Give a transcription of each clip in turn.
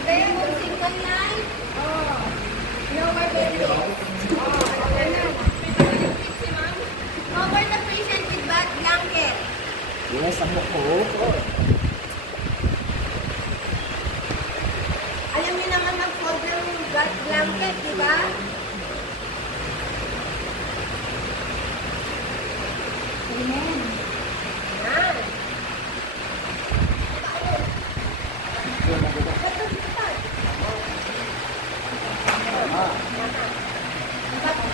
Sabi, kung single yan. Oh. Lower belly. Oh, ayan na. Cover the patient with bad blanket. Yes, ang po. Alam niyo naman mag-fold ng bad blanket, di ba? Amen. Yan.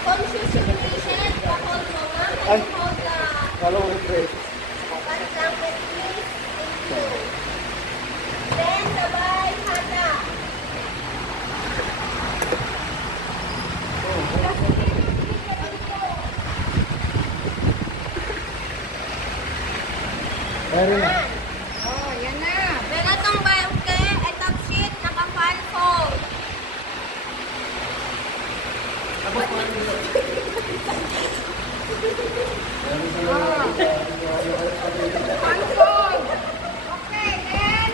Conscious yung patient, pa-hold mo nga. Can you hold the bad blanket, please? Thank you. Then, sabay, hata. Meron na. Oh, yan na. Pero itong bangke, itong sheet, naka-fan fold. Fan fold. Okay, then.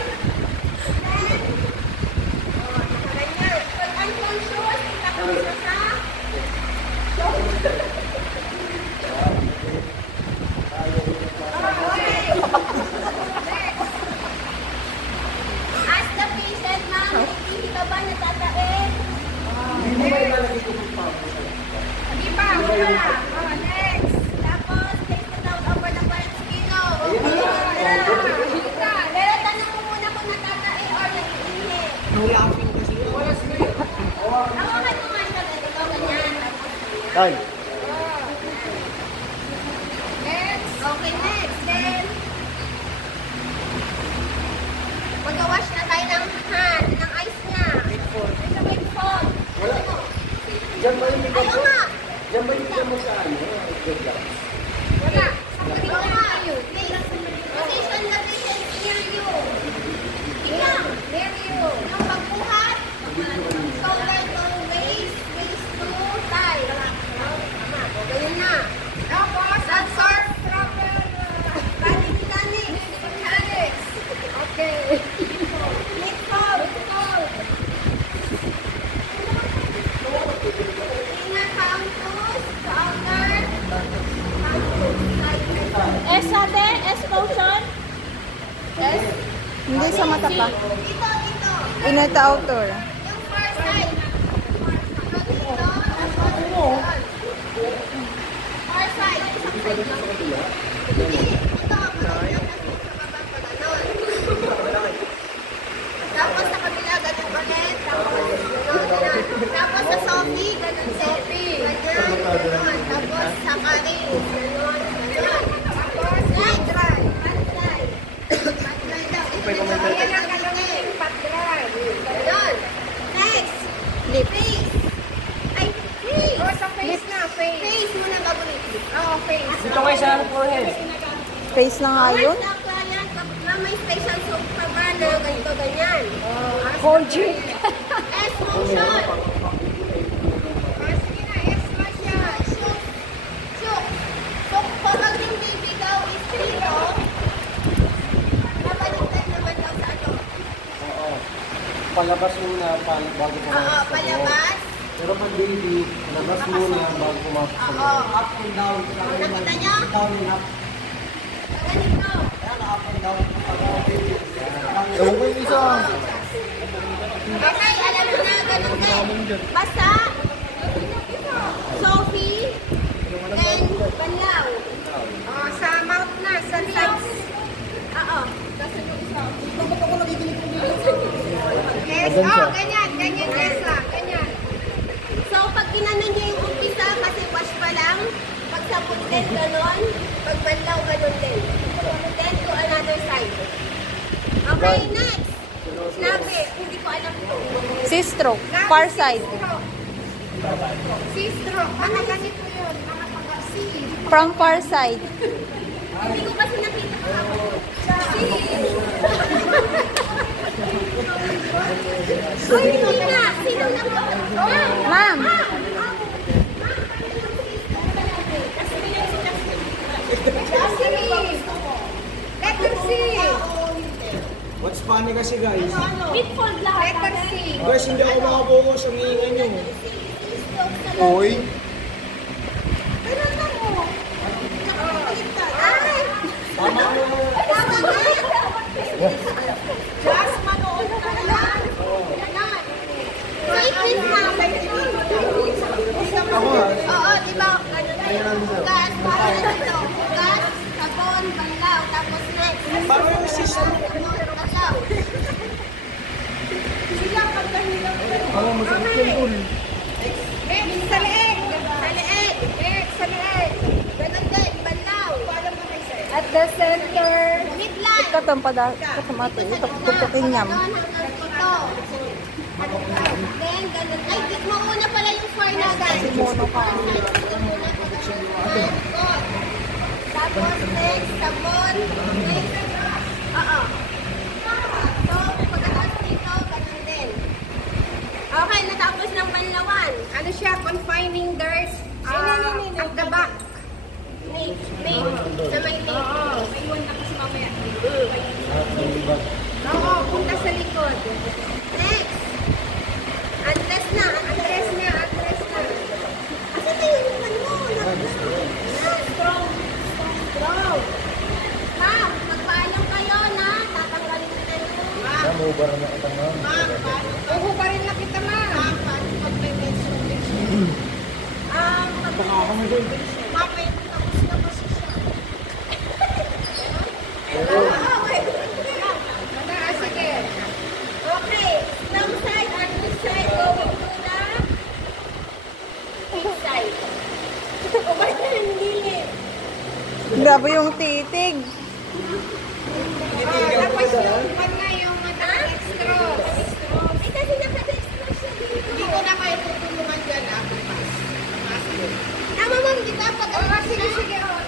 Oh, ganyan. Pag unconscious, ita-conscious ha. Ask the patient, ma'am, hindi ka ba natatae? Hindi mo ba ilalagay ito ng pabo? Hindi pa, wala. Oh, next. Tapos, place it down over the first kilo. Okay. Pero tanong mo muna kung natatae or nag-iinit. No laughing kasi. Wala sila. Hawakan mo nga siya, ganito, ganyan. Tay. Next. Okay, next. Then, mag-wash na tayo ng hand, ng ice niya. Wait for. Wala. Diyan ba yung Ayaw nga. Diyan ba yung mo sa ano? Good luck. Wala. Ayaw nga. Position the patient near you. Ikaw, near you. Yung pagbuhat, shoulder to waist, waist to thigh. Ganyan na. Tapos, absorb proper body mechanics. Okay. Lift hold. Inner canthus, outer canthus. S ate? S motion? S. Hindi sa mata pa. Dito. Inner to outer. Yung far side. Dito. Far side. Isang side lang. Hindi. Ito. Tapos sa kabila, ganun ulit. Tapos sa Sophie, ganun din. Ganun. Tapos sa Karin, ganun. Tapos, pat-dry. Pat-dry daw. Ayan ang galungin. Pat-dry. Ganun. Next. Lip. Face. Ay, face. Oh, sa face na, face. Face muna bago lip. Oo, face. Dito kayo sa forehead. Face na nga yun. Once na client, na may special soap ka ba na ganito, ganyan. Cold drink. S motion. Sige na, S mo siya. Shook. So, kapag yung baby daw is 3, nabaliktad naman daw sa ano. Oo. Palabas muna bago pumasok Oo, sa palabas. loob. Pero pag baby, labas muna bago pumasok sa Oo. loob. Up and down. Nakita niyo? Down and up. Ganito. Kaya na up and down. Ewan ko yung isa. Okay, alam mo na, ganun din. Basta, Sophie, then Banlaw. Oh, sa mouth na, sa lips. Oo. Yes, oh, ganyan yes lang, ganyan. So, pag ginanon niyo yung umpisa, kasi wash pa lang, pag sapot din, ganon, pag Banlaw, ganon din. Then, to another side. Okay, next. Snappy, hindi ko alam ito. C-stroke. Far side. C-stroke. Ano ganito yun? C. From far side. Hindi ko kasi nakita ako. C. Uy, hindi na. Sino na po? Ma'am. Letter C. What Spani kasi guys. Midfold lahat. Letter C. Guys, hindi ako makapokus. Ang iingay nyo. Oy. Pero lang mo. Ay! Tama mo. Tama na! Just manood ka lang. Yan. So, it is na. Ako ha. Oo, di ba? Gas, gas, sabon, banlaw, tapos next. Paano yung sister? Banlaw. Sila pagkahilap ka. Ako, masakit yung pool. Next, sa leeg. Sa leeg. Next, sa leeg. Ganun din, banlaw. At the center. Midline. Katampada. Katamata. Ito tutukin niya. Then, ganun. Ay, mo muna pala yung far natin. Mono ka. Tapos, next, sabon. Next. Oo. So, pagkatapos dito, ganun din. Okay, natapos ng banlawan. Ano siya? Confining dirt at the back. May, sa may may. May iwan na kasi mamaya. Oo, punta sa likod. Next. Address na. Asa tayo naman mo? Strong. Ma'am, magpaalam kayo na tatanggalin kita yung... Namubar na kita nga. Ma'am, paano? Uhubarin na kita, ma'am. Ma'am, paano pag-prevention? Baka ako mo doon. Ma'am, may tapos na kasi siya. Sige. Okay. From side and this side going to the east side. Okay na yung dilim. Grabe yung titig. Tapos yung pan na yung naka-dextrose. Eh, kasi naka-dextrose siya dito. Hindi ko na kayo tutulungan dyan, bukas. Tama, ma'am, di ba? Sige. Tama.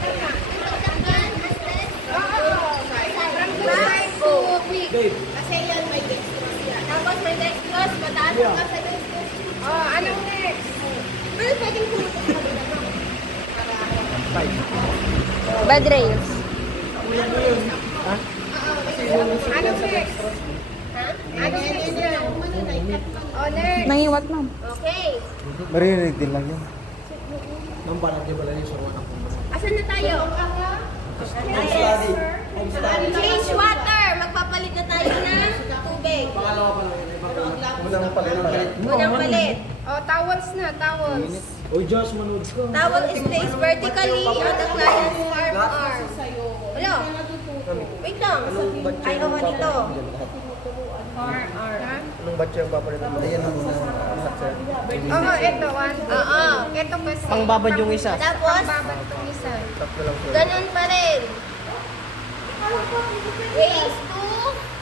Kasi yan may dextrose yan. Tapos may dextrose, mataas ka sa dextrose. Anong next? Pero pwedeng pumunta sa kabila, ma'am. Bed rails. Anong next? Ha? Anong next? Next. Nangiwat, ma'am. Okay. Marinig din lang yun. Ma'am, parang di ba lang yung sawa ng Asan na tayo? Change water. Magpapalit na tayo ng tubig. Unang palit. Towels na, towels. Uy, Josh, manood ka. Towel is placed vertically on the client's farm arm. Hello? Wait lang. Ay, dito. Farm arm. Anong batch yung papalitan mo? Ayan ang muna. Ito. Ito kasi. Ang babad yung isa. Tapos, Tatlo lang po. ganun pa rin. Raise to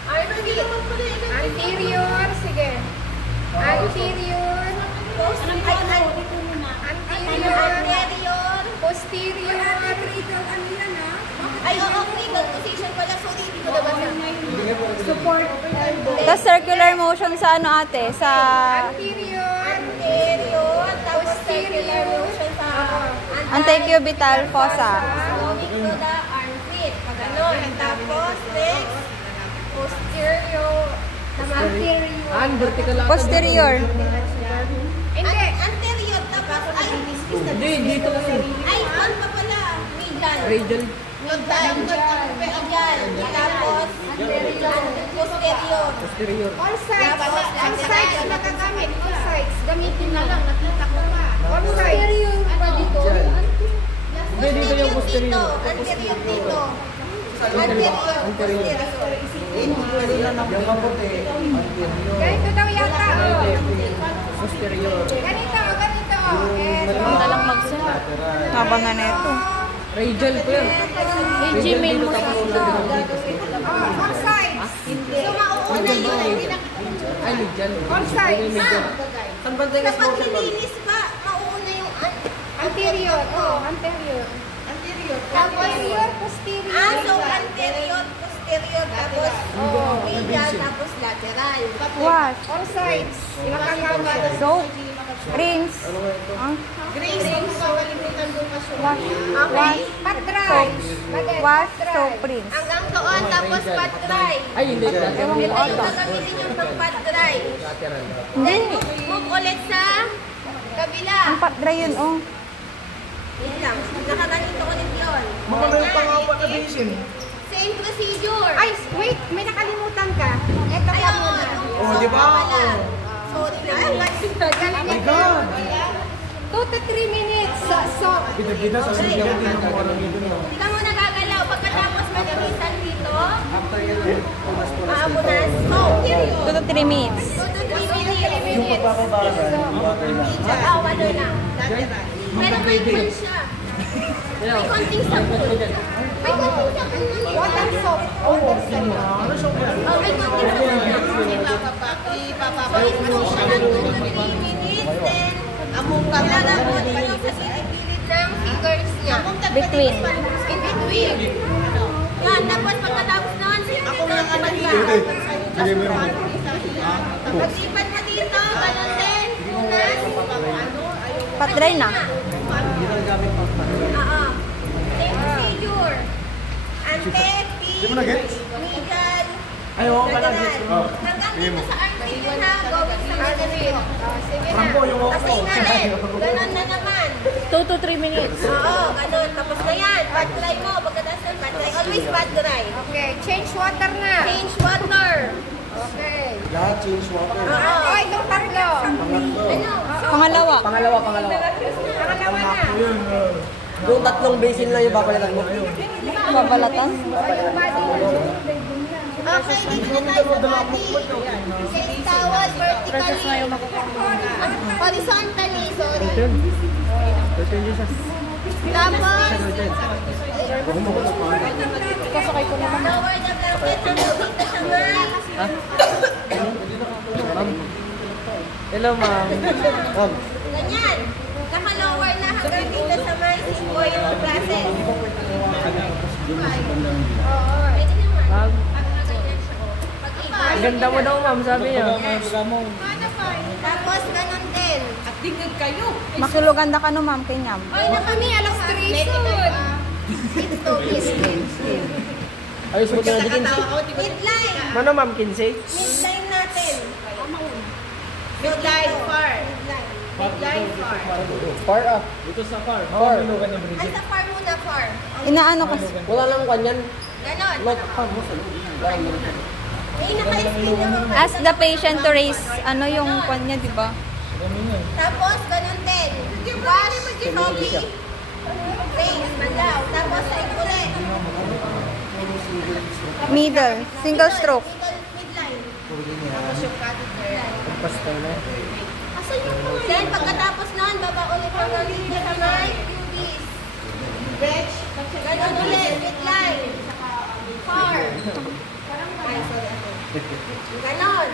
armpit. Anterior, sige. Anterior. Anterior. Posterior. Ay, oo, legal position pala. Sorry, hindi ko nabasa. Support. Tapos circular motion sa ano ate? Sa... Anterior. Tapos circular motion sa Antecubital fossa. going to the armpit. Ganon. Tapos, next. Posterior. Vertical lang. Posterior. Hindi. Anterior. Tapos, ay, Hindi, dito lang yun. ay, ano pa pala? Medial. Radial. Medial. Tapos, posterior. Posterior. All sides. All sides nagagamit. All sides. Gamitin na lang. Nakita ko pa. All sides. Posterior pa dito. Hindi, dito yung posterior. Anterior dito. Anterior. Yung kaputi. Ganito daw yata. Posterior. Ganito. Punta lang magsulat. Abangan na ito. Radial po yan. Jimin mo Tapos All sides. So, mauuna yun. ay, radial. All sides. Saan banda yung Kapag nilinis pa, mauuna yung anterior. Anterior. Tapos, posterior. So anterior, posterior, tapos medial, Tapos lateral. Wash. All sides. Soap. Rinse. Ah, Grace, kung kakalimutan bukas yung wash. Okay. Wash. Pat dry. Soap. Wash. Soap. Rinse. Hanggang doon, tapos pat dry. Ay, hindi. Ewan Ito ko yung ata. gagamitin yung pang pat dry. Then, move ulit sa kabila. Ang pat dry yun, oh. Yan lang. Nakaganito ulit yun. Baka may pangapat na basin. Same procedure. Ay, wait, may nakalimutan ka. Ito pa Ayun. muna. Oh, di ba? Sorry na. Ay, Oh my God! 2 to 3 minutes sa soap. Bida-bida sa sigaw din ang mga nandito na. Hindi ka muna gagalaw. Pagkatapos malinisan dito, After yan, maabot na soap. 2 to 3 minutes. 2 to 3 yung minutes. pagkakabaran, water na. Ah, walo na. Pero may kwan siya. May konting sabon. May konting sabon lang. Water soap. Water soap. Oh, may konting sabon lang. Ipapapait mo siya ng 2 to 3 minutes. Then, ilalabot pa lang sa gilid-gilid ng fingers niya. Between. In between. Yan, tapos pagkatapos naman, ako lang ang Pagsipat mo dito, ganun din, punas. Pat dry na. Oo. Same procedure. Ante, P, medial, Ay, oo, pala. lateral. Hanggang dito sa armpit yun ha, going sa armpit. Sige na. Rambo, yung Tapos inalit. Ganun na naman. 2 to 3 minutes. Oo, ganun. Tapos na yan. Pat dry mo. Pagkatapos ng pat dry. Always pat dry. Okay, change water na. Change water. Okay. Lahat change water. Oo. Oh, itong tatlo. Ano? Pangalawa. Pangalawa. Pangalawa na. Yung tatlong basin lang yung babalitan mo. Babalatan. Okay, dito na tayo sa body. Face towel, vertically. Horizontally, sorry. Tapos, Kasakay ko naman. lower the blanket hanggang dito sa mic. Hello, ma'am. Ganyan. Naka-lower na hanggang dito sa mic. Simbo yung process. Oo. Pwede naman. Ma'am, Ganyan siya. Pag-iba. ang ganda mo daw, ma'am, sabi niya. Tapos, ganun din. Makuluganda ka no, ma'am, kay Nyam. Oy, na kami, alas 3 soon. Ito, Ayos mo ka na din. midline. Mano, ma'am, 15? Midline natin. Midline, far. Midline, far. Far ah. Dito sa far. Far. Ay, sa far muna, far. Inaano kasi. Wala lang kanyan. Ganon. Not May naka-explain naman. Ask the patient to raise, ano yung kwan niya, di ba? Tapos, ganun din. Wash, soapy. Face, mandaw. Tapos, sa ulit. Middle. Single stroke. Midline. Pastel na. Then, pagkatapos nun, baba ulit ang dito sa mic. Pubis. Ganun ulit. Midline. Far. Ay, sorry. Ganon.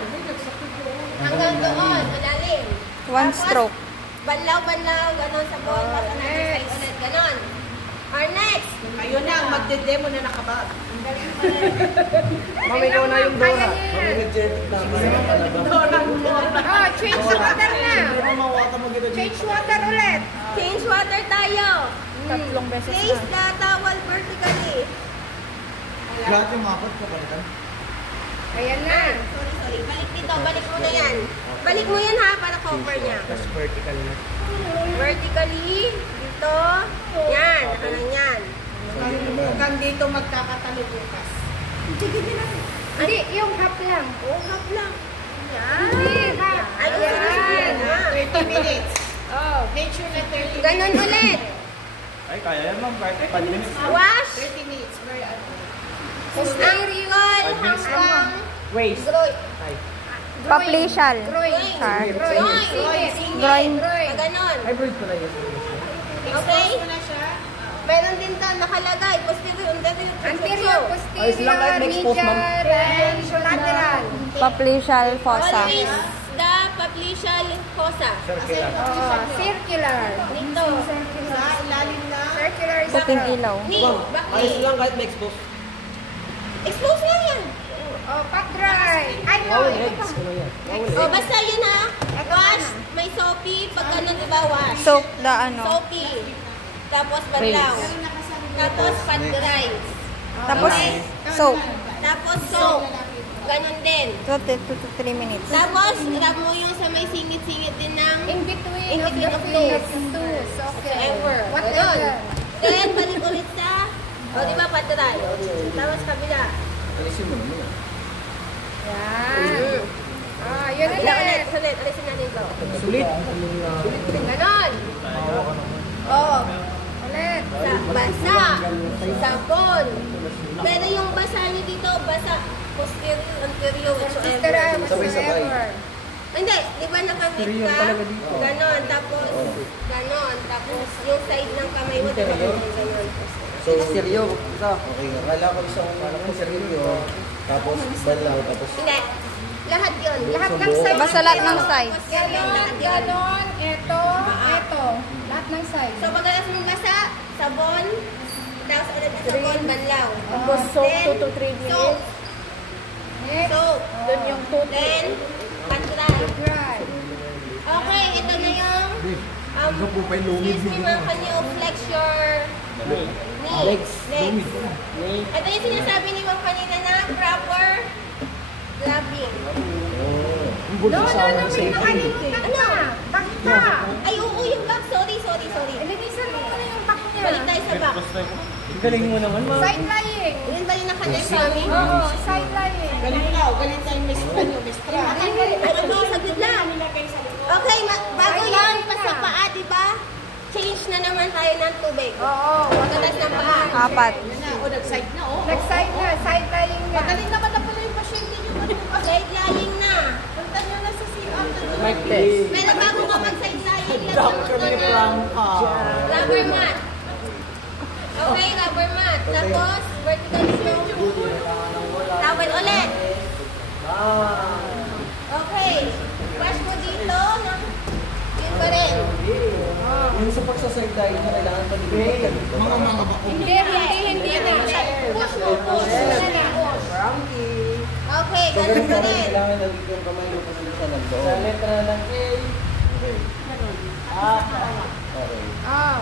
Hanggang doon. Malalim. One Tapos, stroke. Banlaw, ganon sa ball. Basta natin sa ulit. Ganon. Our next. Ayun na, magde-demo na nakabag. Ma'am, ikaw na yung Dora. Energetic na. Oh, change water na. Mawata mo kita dito. Change water ulit. Change water tayo. Tatlong beses Place na. the towel vertically. Lahat yung mapat ko palitan. Ayan na. Sorry. Balik dito. Balik mo na yan. Balik mo yan ha, para cover niya. Tapos vertical na. Vertically. Dito. Yan. Nakalang yan. Hanggang dito magkakatalo bukas. Hindi, yung half lang. Oh, half lang. Yan. Hindi, half. Ay, Ayan. ha. 30 minutes. Oh, make sure na 30 minutes. Ganon ulit. Ay, kaya yan ma'am. Kahit 5 minutes. Wash. 30 minutes. Very Posterior hanggang Waist. groin. Paplicial. Groin. Char. Groin. Groin. Ganon. Hybrid pala yun. Okay? Expose mo na siya. Meron din doon nakalagay. Posterior, Anterior, Ayos lang kahit posterior, ma-expose, ma'am. medial, and lateral. Paplicial fossa. Always the paplicial fossa. Oh, circular. Dito. Sa ilalim na. Circular is Puting ilaw. Knee. Back Ayos knee. lang kahit ma-expose. Expose lang yan. Oh, pat dry. Ay, Oh, basta yun ha. Wash, may soapy, pag ganun, diba, wash. Soap na ano. Soapy. Tapos banlaw. Tapos pat dry. Tapos soap. Tapos soap. Ganun din. So, 2 to 3 minutes. Tapos, rub mo yung sa may singit-singit din ng In between, In of between the of toes. toes. Toes, okay. whatever. Whatever. Ganun. Then, balik ulit sa, o diba, pat dry. Tapos kabila. Alisin mo naman yan. Yan. Yun Kabila ulit. ulit. Sulit. Alisin natin ito. Sulit. Ganon. Oo. Ulit. Basa. Sabon. Pero yung basa nyo dito, basa. Posterior, anterior, Sister, whatsoever. whatsoever. Hindi, di ba nakamit ka? Ganon. Tapos, ganon. Tapos, yung side ng kamay mo, di ba ganon. So, stereo. Okay nga. Kala ko isang stereo. Tapos, banlaw. Tapos, Hindi. Lahat yun. Lahat ng side. Basta lahat ng side. Ganon, ganon, eto, eto. Lahat ng side. So, pagkalas mong basa, sabon, tapos ulit na sabon, banlaw. Tapos soap, Then, 2 to 3 minutes. soap. Next. Soap. Doon yung 2 Then, pat-dry. Dry. Okay, ito na yung excuse me ma'am, can you flex your knee? Legs. Legs. Ito yung sinasabi ni ma'am kanina na proper gloving. No, may nakalimutan Ano? ka. Bakta. Ay, oo, yung back. Sorry. Ilinisan mo muna yung back niya. Balik tayo sa back. galing mo naman, ma'am. Side lying. Yun ba yung naka-next kami? Oo, side lying. Pero no, saglit lang. Okay, bago yan, pa sa paa, di ba? Change na naman tayo ng tubig. Oo. Pagkatas ng paa. 4. Nag-side na, side lying na. naman na pala yung pasyente nyo. Side lying na. Punta nyo na sa CR. Mic test. Pero bago ka mag-side lying, lagyan mo ng rubber mat. Okay, rubber mat. Tapos, vertical slope. Towel ulit. Okay. Wash mo dito ng yun pa rin. Yung sa pagsaside tayo na kailangan pa nilipat ka dito. Hindi na. Push mo, push. Okay, So, ganun ganun pa pa rin. rin. Kailangan na dito yung kamay mo kasi sa nandoon. Sa letra ng A. Okay. Okay.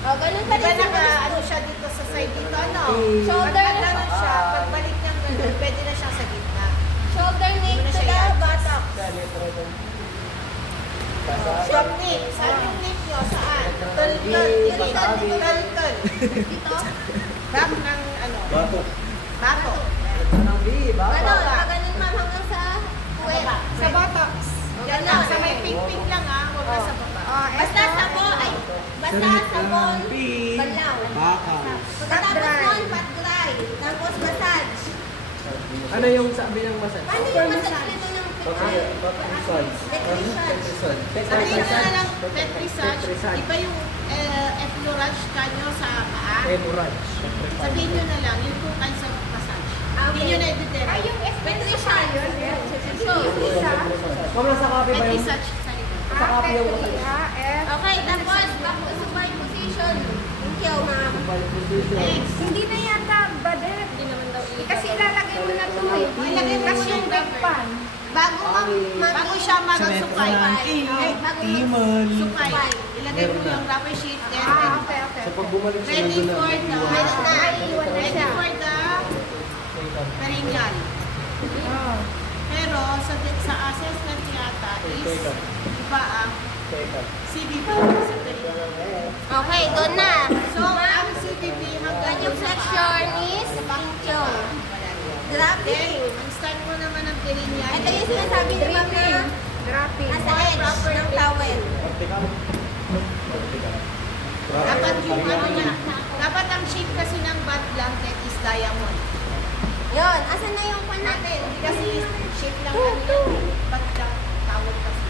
Oh, ganun pa rin. Ano siya dito sa side dito, ano? Shoulder, Pag siya, pagbalik niyang ganun, pwede na siya sa gitna. shoulder nape to the buttocks. Sa letra ng Stop nip. Saan yung nip niyo? Saan? Dito. Dito? Back ng ano? bato. Bato. Ganun, ganun ma'am hanggang sa puwet. Sa buttocks. Ganun. Sa may pink-pink lang ah, huwag na sa baba. Basta sabon, banlaw. Pagkatapos nun, pat dry. Tapos massage. Ano yung sabi ng massage? Paano yung massage nito ng Sabihin nyo na lang Petri Sage. Iba yung effleurage kanyo sa paa. Sabihin nyo na lang yung two kinds of massage. Hindi nyo na-determine. Ay, yung Petri Sage. So, Ma'am, nasa copy ba Petri yung... Sage sa likod. Sa copy yung okay, tapos back to supine position. Thank you, ma'am. Next. Hindi na yata, badet. Kasi ilalagay mo na ito eh. Ilagay mo Kasi muna yung yung big rubber. pan. Bago siya mag-supine. Supine. Ilagay mo yung rubber sheet. Then, Okay. So, pag bumalik siya ready nandun for na. the Iiwan na ready siya. for the perineal. Pero sa assessment yata is iba ang CBP sa perineal. Okay, doon na. So, ang CBP Can hanggang you flex your knees? Thank you. Grabbing. ang start mo naman ng perineal. Ito yung sinasabi ni ma'am na Dropping. nasa edge ng towel. Dapat yung ano niya. Dapat ang shape kasi ng bad blanket is diamond. Yun, asan na yung pan natin? Kasi shape lang ano yan. Bad towel kasi.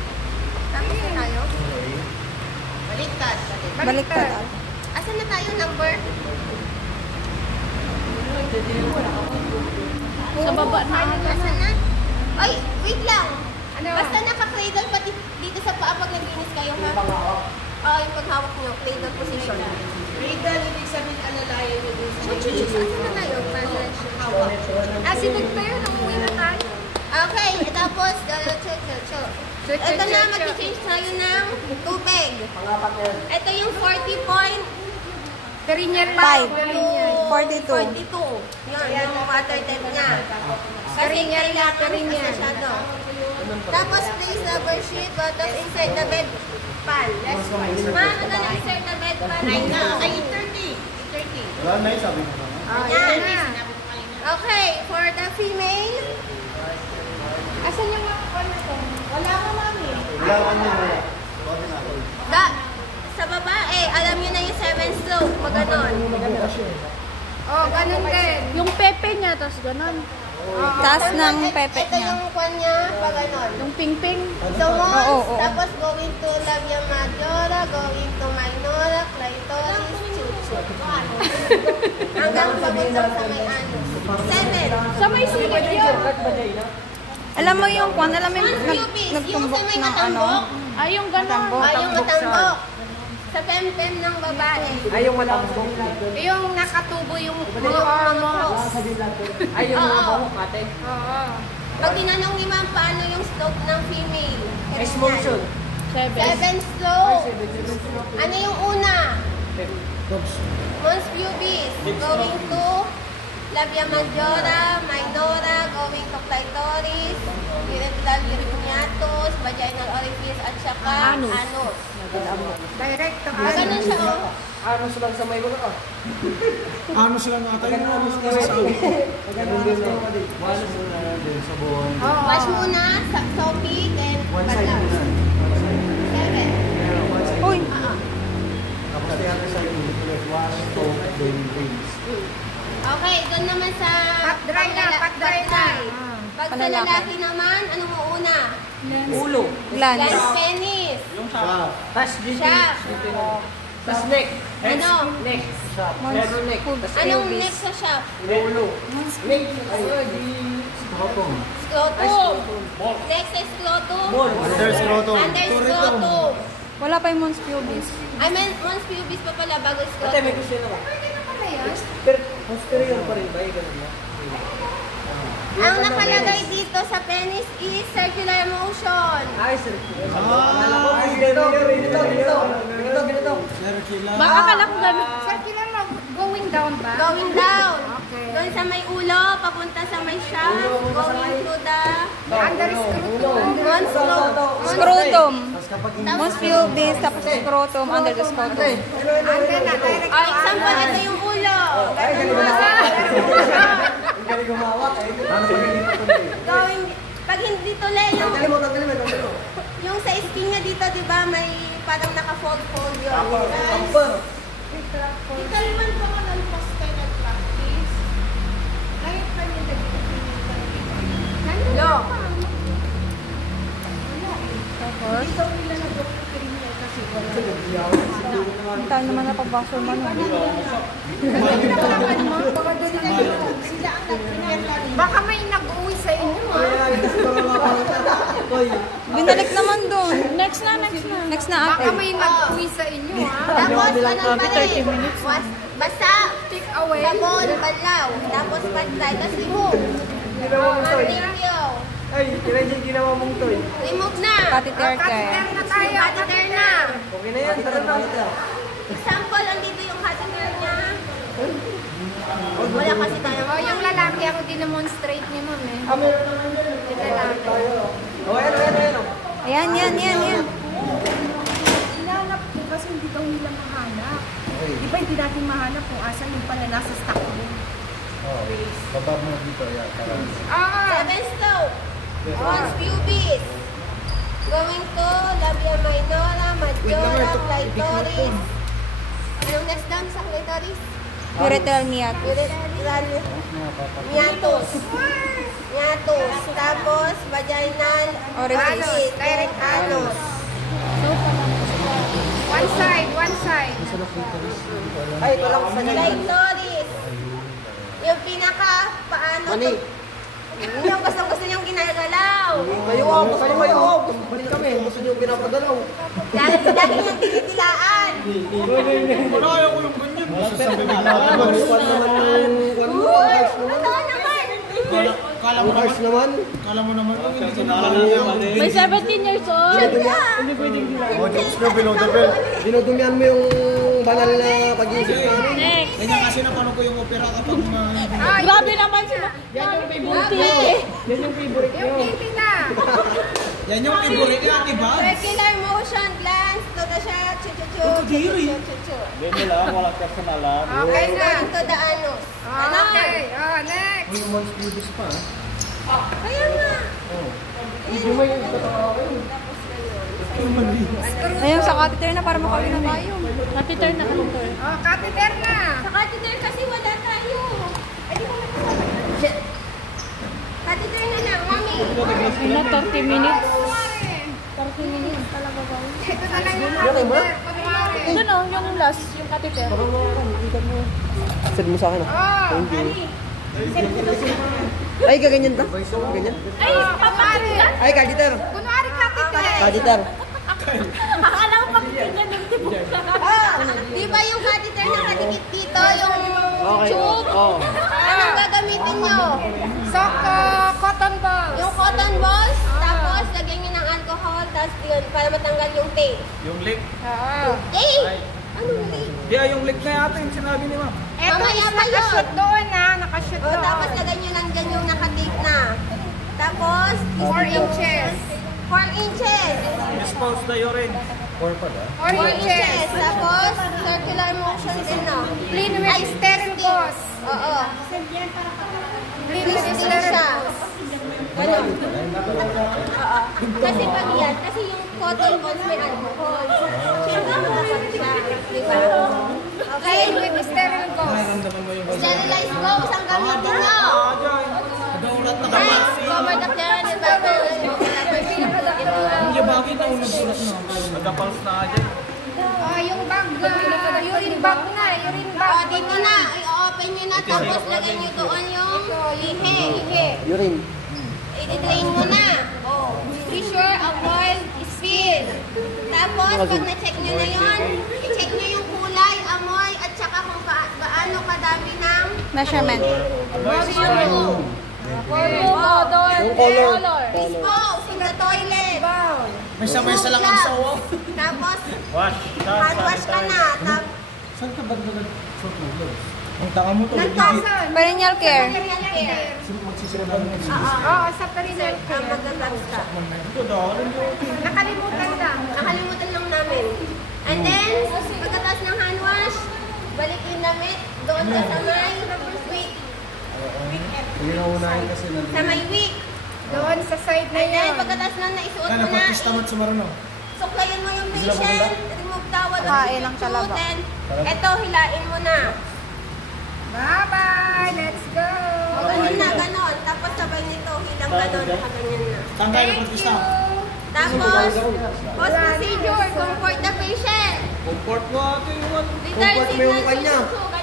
Tapos na tayo? Baliktad. Baliktad. Asan na tayo number? Sa baba na. Asan na? Ay, wait lang. Ano? Basta naka-cradle pa dito sa paa pag naglinis kayo, ha? Oo, yung paghawak nyo, cradle position. Cradle, ibig sabihin alalayan nyo dun sa Asan na tayo? hawak. Sinag tayo, nang uwi na tayo. Okay, ito Ito na, mag-change tayo ng tubig. Pangapat yan. Ito yung 40.5 Carinier lang. to 42. 42. Yun, yung water temp niya. Kasi Carinier lang, kailangan Carinier. masyado. Tapos place the bedsheet bottoms inside the bed pan. Ano na inside the bed pan? Ay, 30. 30. Wala na yun, sabi ko. Yan. Sinabi ko kanina. Okay, for the female, Asan yung mga ano to? Wala ka, mami. Wala ka niya. sa babae, alam niyo na yung 7 stroke, maganon. Oh, ganun din. Yung pepe niya, tapos ganun. Taas ng pepe Ito niya. yung kwan niya, pag ganon. Yung ping-ping. So once, Oo. tapos going to labia majora, going to minora, clitoris, chuchu. Hanggang papunta sa may anus. 7. Sa may silid yun. Alam mo yung kwan, alam mo yung Once pubis, yung nagtumbok sa may ng ano? matambok. Ay, yung ganon. Ay, yung matambok. Sa pem-pem ng babae. Ay, yung walang buhok. Yung nakatubo yung Mga hormones. Ay, yung mga Oo. buhok, ate. Oo. Pag tinanong ni ma'am paano yung stroke ng female. Ice motion. 7 stroke. Ano yung una? Mons pubis. Going to labia majora, minora, going to clitoris, urethral uriniatus, vaginal orifice, at saka anus. Direct to Ganun siya, oh. Ano silang sa may mga? Ano sila nga tayo mo sa sabi. Ganun din na. Wash muna din sa buwan. Wash muna, sa soapy, then One side balaw. muna. One side. 7. One side. Uy. Tapos the other side, ulit wash, soap, then rinse. Okay, doon naman sa Pat dry na, pat dry na. Pag sa Panlalaki. lalaki naman, ano mo una? Ulo. Glans. Lance penis. Shaft. Tas dito. Shaft. Tas neck. Ano? Neck. Meron neck. Tas Anong next sa shaft? ulo. Neck. Scrotum. Scrotum. Next is scrotum. Under scrotum. Under scrotum. Wala pa yung mons pubis. I meant once pubis pa pala bago Ate, may scrotum. question ako. Pero, posterior pa rin ba? Ganun ba? Ang nakalagay dito sa penis is circular motion. Ay, sir. Akala ko, ay, ganito. Baka akala ko ganun. Circular mo, going down ba? Going down. Okay. Doon sa may ulo, papunta sa may shaft, going to the Under scrotum. mons Scrotum. Tapos kapag hindi Mons pubis, tapos scrotum, under the scrotum. Under na, direct Ay, to example, anus. ito yung ulo. Ang galing gumawak eh. Ano pag hindi pa tuloy? Going, pag hindi tuloy, yung sa skin niya dito, di ba, may parang naka-fold-fold yun. Ikaw naman po ako nalpas kayo nag-practice. Kahit pa niyo Lo. Tapos, Ikaw nila nag-practice kasi ang tayo naman na pag-vaso man. Baka may nag-uwi sa inyo, ha? Binalik naman doon. Next na. Next na ate. Baka may nag-uwi sa inyo, ha? Tapos, ano pa rin? Basta, Take away. sabon, balaw, tapos pantay, tapos remove. Thank you. Ay, yung ginawa mong to eh. Remove na. Catheter care. Catheter na tayo. Catheter na. Okay na yan, tara na. Example, andito yung catheter niya. Wala kasi tayo. Oh, yung lalaki ako dinemonstrate niya, ma'am, eh. Yung lalaki. Oh, ayan. Ayan. Hinanap ko kasi hindi daw nila mahanap. Di ba hindi natin mahanap kung asan yung pala nasa stock mo? Baba mo dito. Yan. Ah, 7 stroke. Mons pubis. Going to labia minora, majora, clitoris. Anong next down sa clitoris? Urethral meatus. Urethral meatus. Meatus. Tapos, vaginal Orifice. direct anus. one side. Ay, ito lang sa Clitoris. Yung pinaka, paano? Mani. Yung gusto niyong ginagalaw. Kayo. Balik kami. Gusto nyo pinapagalaw. Lagi niyang tinitilaan. Gusto sa bibig natin. Naman yung Uy, totoo naman. Kala Ang mo cars naman, naman. kala mo naman kung hindi ko nakakalaman. May 17 years old. Hindi pwedeng dinudumihan mo yung banal na pag-iisip ka. Next. Ganyan kasi napanood ko yung opera kapag Grabe naman sila. Yan yung favorite niya. Yan yung favorite Yung nyo. TV na. yan yung favorite niya, di ba? Circular motion, glance to the shot, chu-chu-chu, Kadiri. chu-chu-chu. Ganyan lang, walang personalan. Okay na. Going to the anus. Okay. Oh, next. Uy, months previous pa. Kaya nga. Video mo yung totoo. Ayun, sa catheter na para makawin na tayo. Catheter na, catheter. Oh, catheter na. Sa catheter kasi wala tayo. Ay, di ba Shit. Catheter na lang, mami. Ayun na, 30 minutes. 30 minutes talaga ba? Ito na lang yung catheter. Kunwari. Ito no, yung last, yung catheter. Send mo sa akin ah. Oh, Thank you. Ay, kaganyan ta? Ganyan? Ay, papari. Ay, kaditer. kunwari catheter. Kaditer. Akala ko pag ganyan yung tibok na. Di ba yung catheter na kadikit dito, yung tube? Oh. Anong gagamitin nyo? So, cotton balls. Yung cotton balls, tapos lagyan nyo ng alcohol, tapos yun, para matanggal yung tape. Yung leak. Oo. Eh! Anong leak? Di, yung leak na yata yung sinabi ni ma'am. Ito Mamaya is pa yun. nakashoot doon na. Nakashoot O, doon. tapos lagyan nyo lang dyan yung nakatape na. Tapos, 4 inches. 4 inches. Dispose the urine. 4 4 inches. inches. Tapos, circular motion din, no? Clean with sterile gauze. Oo. Clean with Twisting sterile siya. gauze. Ganun. Oo. Kasi pag yan, kasi yung cotton balls may alcohol. Dapat siya. Di ba? Okay. Clean with sterile gauze. Sterilized gauze ang gamitin nyo. Daurat na Right? Cover the clear and Yung bagay na unang sulat na. Nagka-pulse na nga dyan. Yung bag na. Urine bag na. Urine bag. O, dito na. I-open nyo na. Tapos lagay nyo doon yung lihe. Urine. I-drain mo na. Oh. Be sure avoid spill. Tapos, pag na-check nyo na yun, i-check nyo yung kulay, amoy, at saka kung gaano kadami ng Measurement. volume. Color. Yung color. Dispose in the toilet. May isa lang ang sawa. Tapos, Wash. hand wash ka na. Tapos, Saan ka ba nag-suot ng gloves? Ang tanga mo to. Nagtasan. Perennial care. material care. Magsisilaban mo. Oo, sa perennial care. Magagabs ka. Ito dahil yung Nakalimutan lang. Nakalimutan lang namin. And then, pagkatapos ng hand wash, balik yung damit doon sa may week. Hindi na unahin kasi Sa may week. Doon sa side na And then, yun. pagkatapos na naisuot mo Kaya na, napagkis tamad sa marano. suklayin mo yung patient, remove towel, Kain ang talaba. then, eto, hilain mo na. Bye-bye. Let's go. Ganun na, ganon. Tapos sabay nito, hilang ganon, nakaganyan na. Tanggal na Thank pagkis you. Tapos, post procedure, comfort the patient. Comfort mo ate yung Return Comfort mo yung signal kanya. susuka